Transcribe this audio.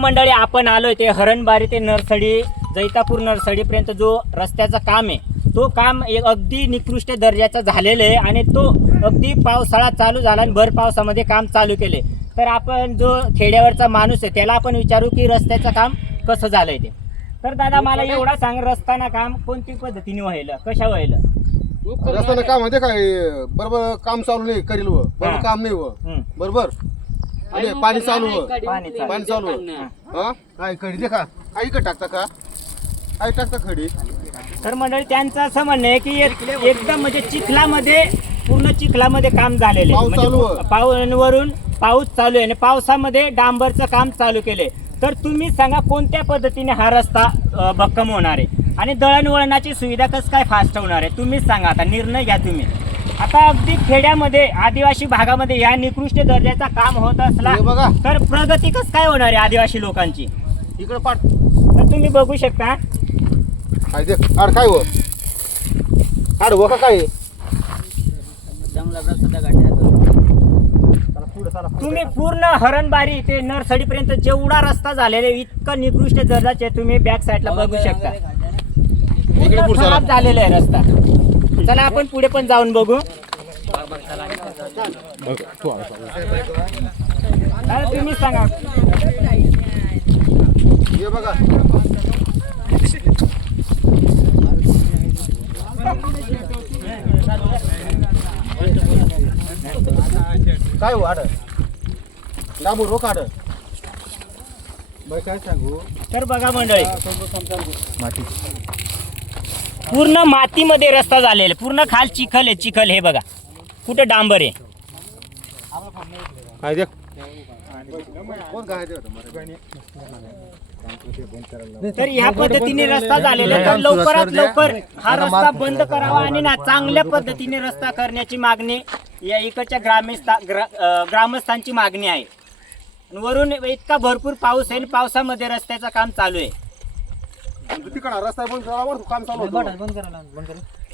मंडळी आपण आलोय ते हरणबारी ते नरसडी जैतापूर नरसडीपर्यंत जो रस्त्याचं काम आहे तो काम एक अगदी निकृष्ट दर्जाचा झालेलं आहे आणि तो अगदी पावसाळा चालू झाला आणि भर पावसामध्ये काम चालू केले तर आपण जो खेड्यावरचा माणूस आहे त्याला आपण विचारू की रस्त्याचं काम कसं झालंय ते. तर दादा मला एवढा सांग रस्ताना काम कोणती पद्धतीने व्हायला कशा व्हायला? रस्त्यानं काम माहिती काय बरोबर काम चालू नाही करील व. बरोबर काम नाही व. बरोबर. आणि पाणी चालू पाणी चालू. पाणी चालू व. हा? काय खडी दे का काही का टाकता का? काही टाकता खडी तर मंडळी त्यांचं असं म्हणणं आहे की एक- एकदम म्हणजे चिखलामध्ये पूर्ण चिखलामध्ये काम झालेलं आहे. पाऊस चालू म्हणजे आहे. पाऊवरून पाऊस चालू आहे आणि पावसामध्ये डांबरचं काम चालू केलंय. तर तुम्ही सांगा कोणत्या पद्धतीने हा रस्ता अ, भक्कम होणार आहे? आणि दळणवळणाची सुविधा कसं काय फास्ट होणार आहे? तुम्हीच सांगा आता निर्णय घ्या तुम्ही. आता अगदी खेड्यामध्ये आदिवासी भागामध्ये या निकृष्ट दर्जाचा काम होत असला हे बघा. तर प्रगती कसं काय होणार आहे आदिवासी लोकांची? इकडे पाठ. तर तुम्ही बघू शकता. काय दे काय व? आड व का काय? तुम्ही पूर्ण हरणबारी ते नरसडीपर्यंत जेवढा रस्ता झालेला आहे, इतका निकृष्ट दर्जाचे तुम्ही बॅक साईडला बघू शकता. इकडे पूर्ण पुढचा खराब झालेला आहे रस्ता. चला आपण पुढे पण जाऊन बघू. तुम्ही सांगा. बघा. काय हो आड? डाबू रोख आड. काय सांगू तर बघा मंडळी. पूर्ण मातीमध्ये रस्ता झालेला. पूर्ण खाल चिखल आहे चिखल हे बघा कुठे डांबर आहे तर ह्या पद्धतीने रस्ता झालेला. तर लवकरात लवकर हा रस्ता बंद करावा आणि ना चांगल्या पद्धतीने रस्ता करण्याची मागणी या इकडच्या ग्रामीण ग्रामस्थांची मागणी आहे वरून इतका भरपूर पाऊस आहे पावसामध्ये रस्त्याचं काम चालू आहे तिकडा रस्ता बंद करावा काम चालू होतं.